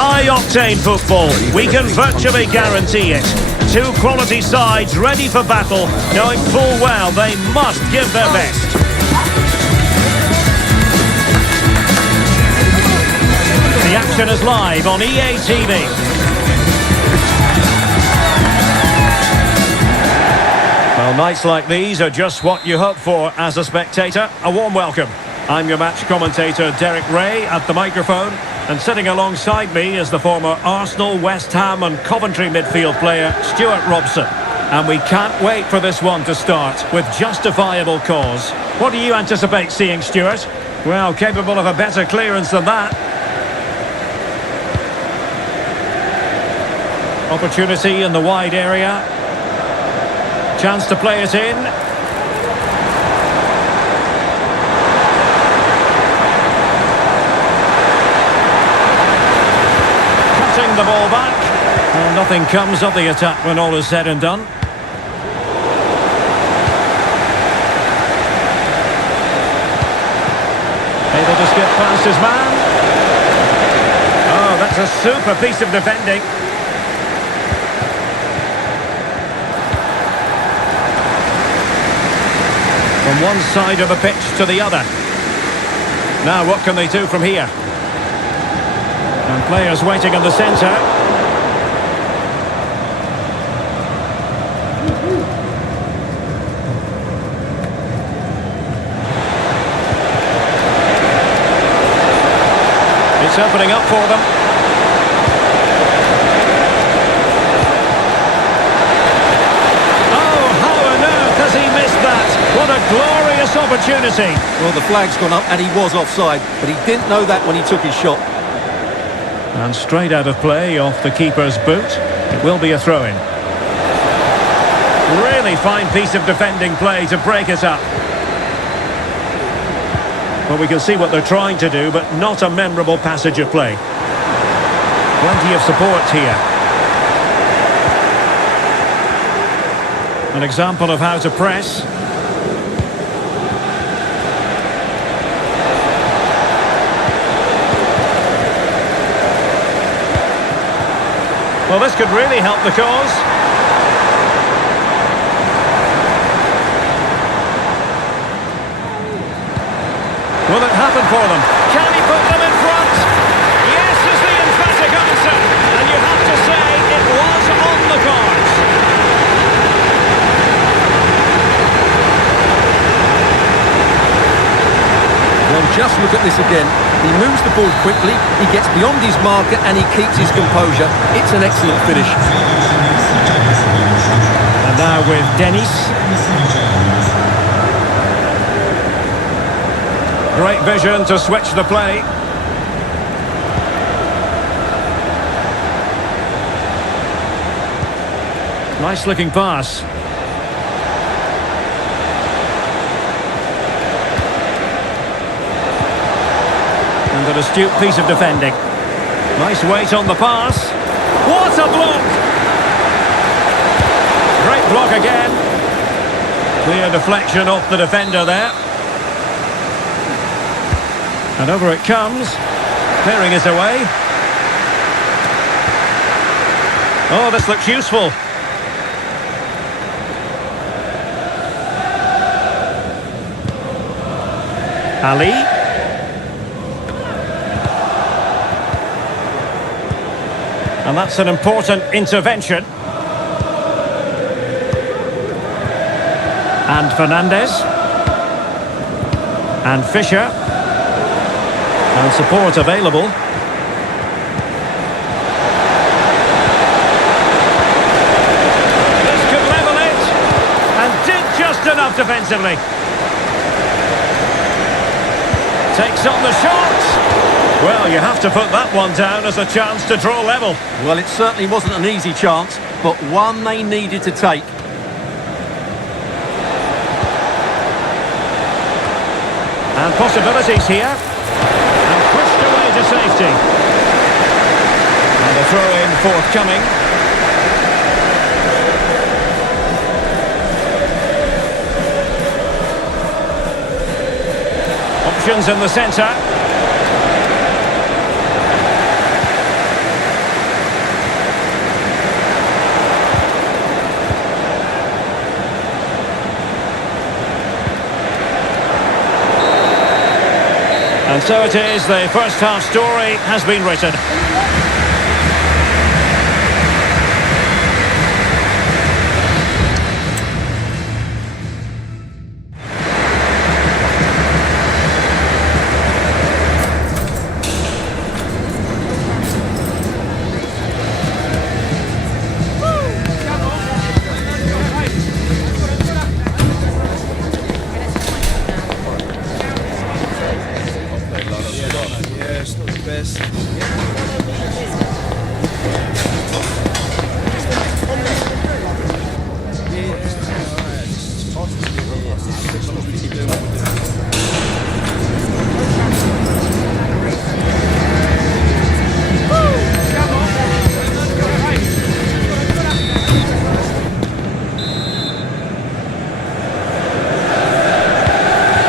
High-octane football, we can virtually guarantee it. Two quality sides ready for battle, knowing full well they must give their best. The action is live on EA TV. Well, nights like these are just what you hope for as a spectator. A warm welcome. I'm your match commentator, Derek Ray, at the microphone. And sitting alongside me is the former Arsenal, West Ham and Coventry midfield player, Stuart Robson. And we can't wait for this one to start, with justifiable cause. What do you anticipate seeing, Stuart? Well, capable of a better clearance than that. Opportunity in the wide area. Chance to play it in. Cutting the ball back. Well, nothing comes of the attack when all is said and done. Able to skip past his man. Oh, that's a super piece of defending. From one side of the pitch to the other. Now what can they do from here? And players waiting in the centre. It's opening up for them. What a glorious opportunity. Well, the flag's gone up and he was offside, but he didn't know that when he took his shot. And straight out of play off the keeper's boot. It will be a throw-in. Really fine piece of defending play to break it up. Well, we can see what they're trying to do, but not a memorable passage of play. Plenty of support here. An example of how to press. Well, this could really help the cause. Will it happen for them? Can he put them in front? Yes is the emphatic answer. And you have to say it was on the cards. Well, just look at this again. He moves the ball quickly, he gets beyond his marker and he keeps his composure. It's an excellent finish. And now with Dennis. Great vision to switch the play. Nice looking pass. An astute piece of defending. Nice weight on the pass. What a block! Great block again. Clear deflection off the defender there. And over it comes. Clearing it away. Oh, this looks useful. Ali. And that's an important intervention. And Fernandez. And Fisher. And support available. This could level it. And did just enough defensively. Takes on the shot. Well, you have to put that one down as a chance to draw level. Well, it certainly wasn't an easy chance, but one they needed to take. And possibilities here. And pushed away to safety. And a throw-in forthcoming. Options in the centre. And so it is, the first half story has been written.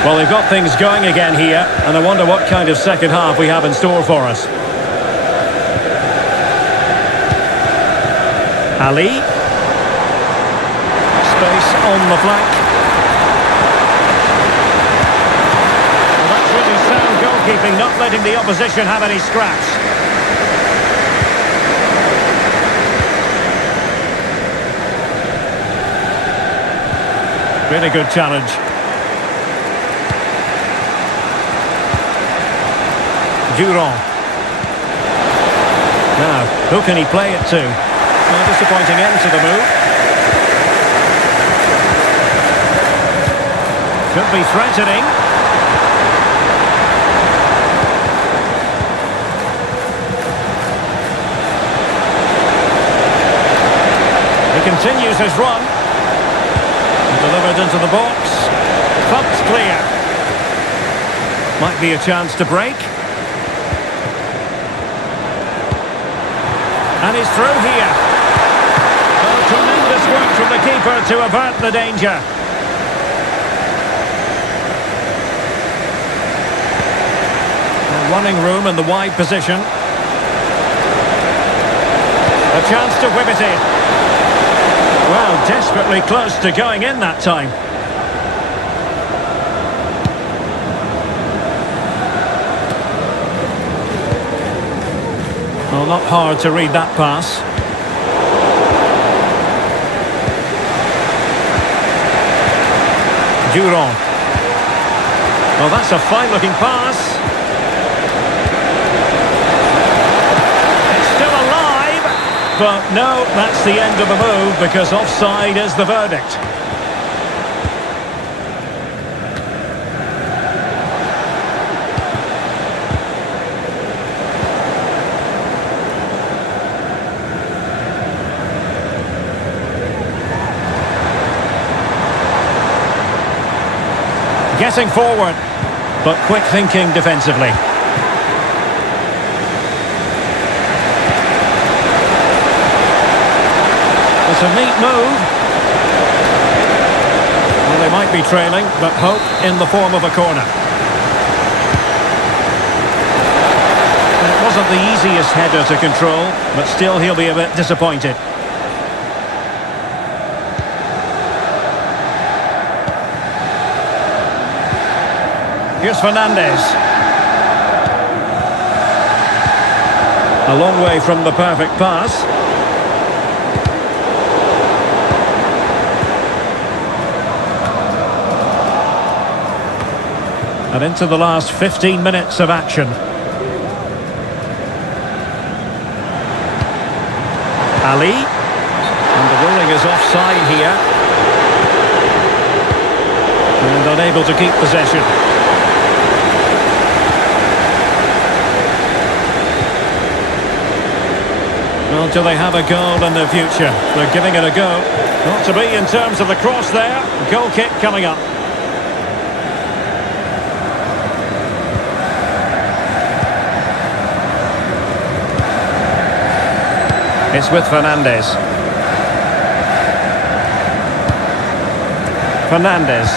Well, they've got things going again here, and I wonder what kind of second half we have in store for us. Ali. Space on the flank. Well, that's really sound goalkeeping, not letting the opposition have any scraps. Really good challenge. Durand. Now, who can he play it to? Well, disappointing end to the move. Could be threatening. He continues his run. Delivered into the box. Thumped clear. Might be a chance to break. And he's through here. Oh, tremendous work from the keeper to avert the danger. Running room in the wide position. A chance to whip it in. Well, desperately close to going in that time. Well, not hard to read that pass. Durand. Well, that's a fine-looking pass. It's still alive, but no, that's the end of the move because offside is the verdict. Getting forward, but quick thinking defensively. It's a neat move. Well, they might be trailing, but hope in the form of a corner. And it wasn't the easiest header to control, but still he'll be a bit disappointed. Here's Fernandes. A long way from the perfect pass. And into the last 15 minutes of action. Ali. And the ruling is offside here. And unable to keep possession. Well, do they have a goal in the future? They're giving it a go. Not to be in terms of the cross there. Goal kick coming up. It's with Fernandes. Fernandes.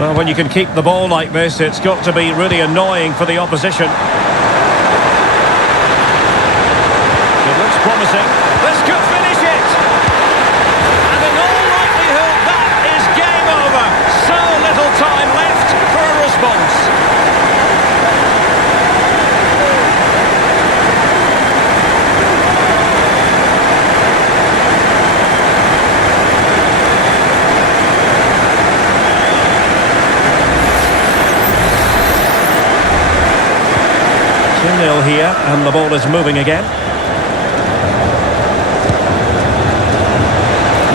Well, when you can keep the ball like this, it's got to be really annoying for the opposition. Promising. This could finish it. And in all likelihood, that is game over. So little time left for a response. here, and the ball is moving again.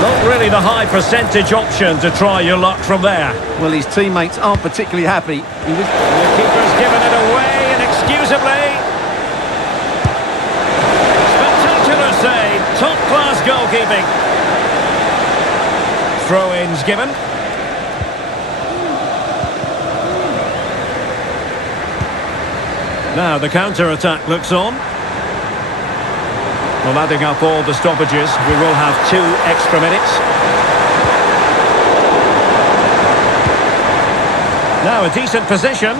Not really the high percentage option to try your luck from there. Well, his teammates aren't particularly happy. The keeper's given it away inexcusably. Spectacular save, top-class goalkeeping. Throw-ins given. Now the counter-attack looks on. Well, adding up all the stoppages, we will have 2 extra minutes. Now a decent position.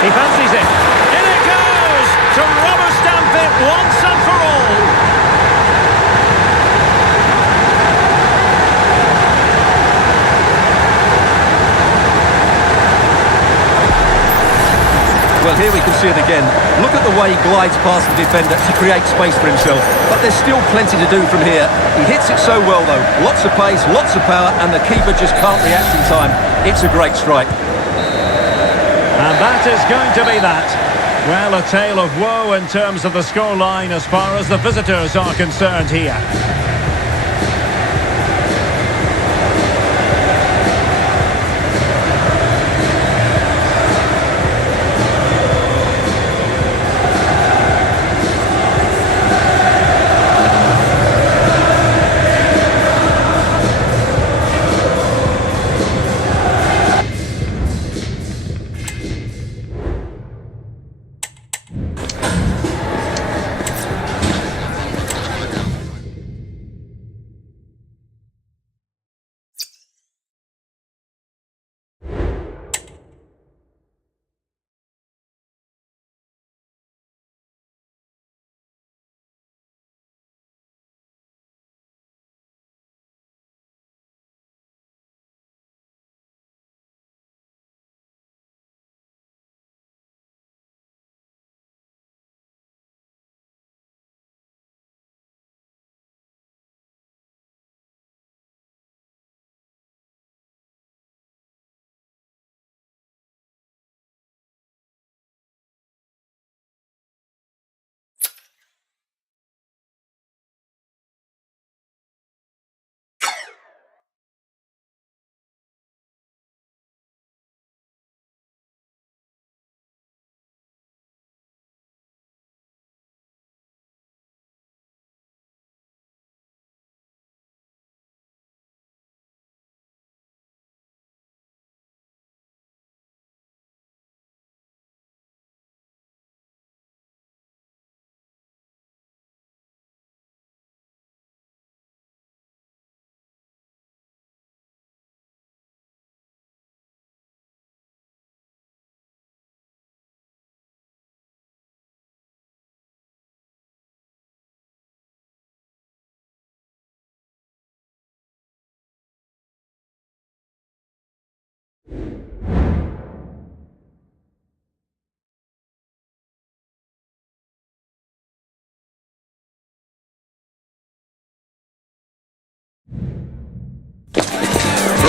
He fancies it. In it goes! To rubber stamp it once and for all. Well, here we can see it again. Look at the way he glides past the defender to create space for himself. But there's still plenty to do from here. He hits it so well, though. Lots of pace, lots of power, and the keeper just can't react in time. It's a great strike. And that is going to be that. Well, a tale of woe in terms of the scoreline as far as the visitors are concerned here.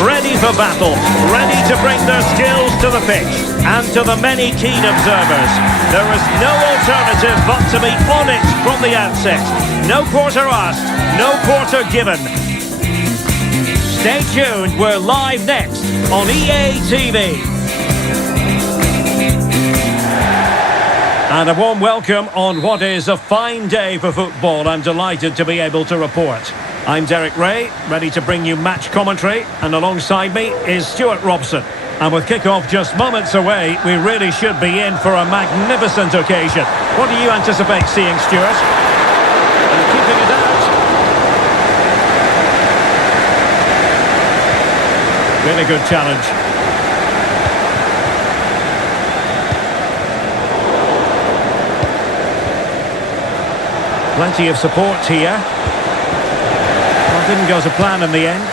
Ready for battle, ready to bring their skills to the pitch. And to the many keen observers, there is no alternative but to be on it from the outset. No quarter asked, no quarter given. Stay tuned, we're live next on EA TV. And a warm welcome on what is a fine day for football. I'm delighted to be able to report. I'm Derek Ray, ready to bring you match commentary, and alongside me is Stuart Robson. And with kick-off just moments away, we really should be in for a magnificent occasion. What do you anticipate seeing, Stuart? And keeping it out. Really good challenge. Plenty of support here. Well, didn't go to plan in the end.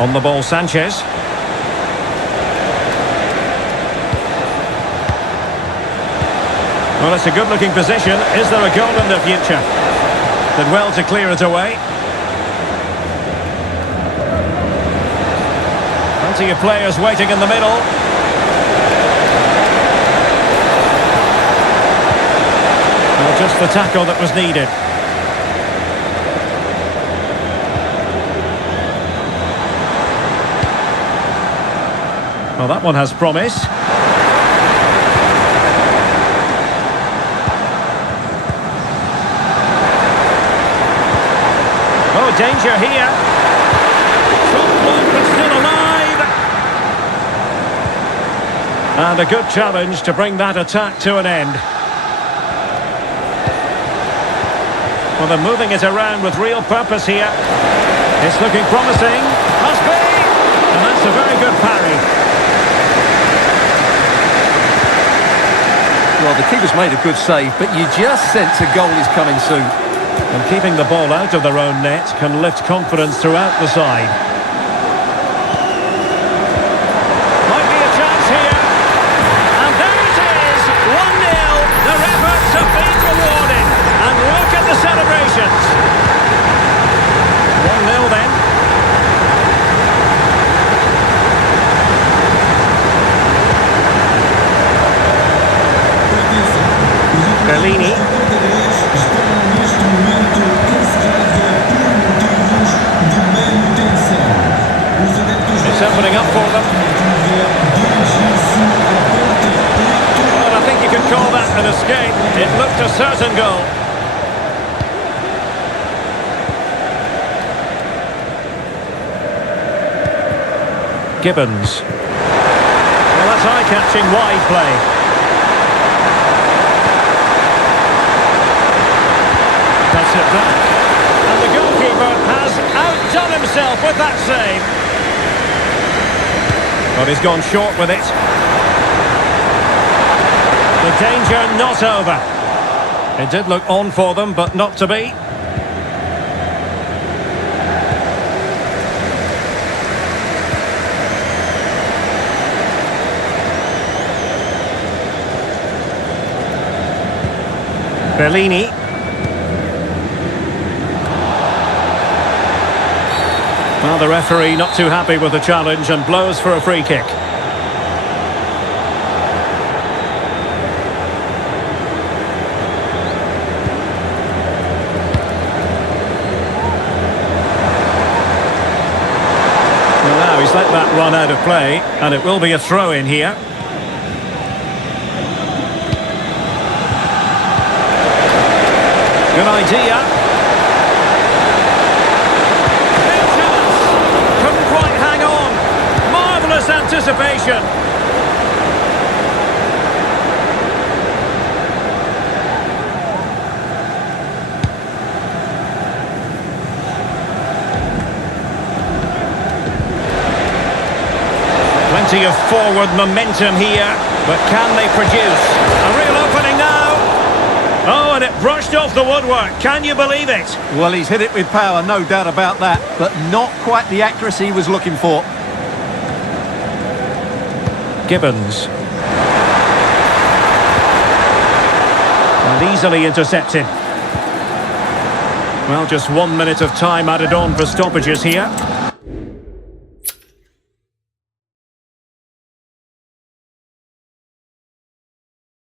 On the ball, Sanchez. Well, it's a good-looking position. Is there a goal in the future? Did well to clear it away. Plenty of players waiting in the middle. Well, just the tackle that was needed. Well, that one has promise. Oh, danger here. Top one, but still alive. And a good challenge to bring that attack to an end. Well, they're moving it around with real purpose here. It's looking promising. Must be. And that's a very good parry. Well, the keeper's made a good save, but you just sense a goal is coming soon. And keeping the ball out of their own net can lift confidence throughout the side. Might be a chance here. And there it is, 1-0. Their efforts have been rewarded. And look at the celebrations. 1-0 then. Bellini. It's opening up for them. Well, I think you could call that an escape. It looked a certain goal. Gibbons. Well, that's eye-catching wide play. Cuts it back. And the goalkeeper has outdone himself with that save. But he's gone short with it. The danger not over. It did look on for them, but not to be. Bellini. Well, the referee not too happy with the challenge and blows for a free kick. Well, now he's let that run out of play, and it will be a throw-in here. Good idea. Anticipation. Plenty of forward momentum here, but can they produce? A real opening now. Oh, and it brushed off the woodwork. Can you believe it? Well, he's hit it with power, no doubt about that, but not quite the accuracy he was looking for. Gibbons. And easily intercepted. Well, just 1 minute of time added on for stoppages here.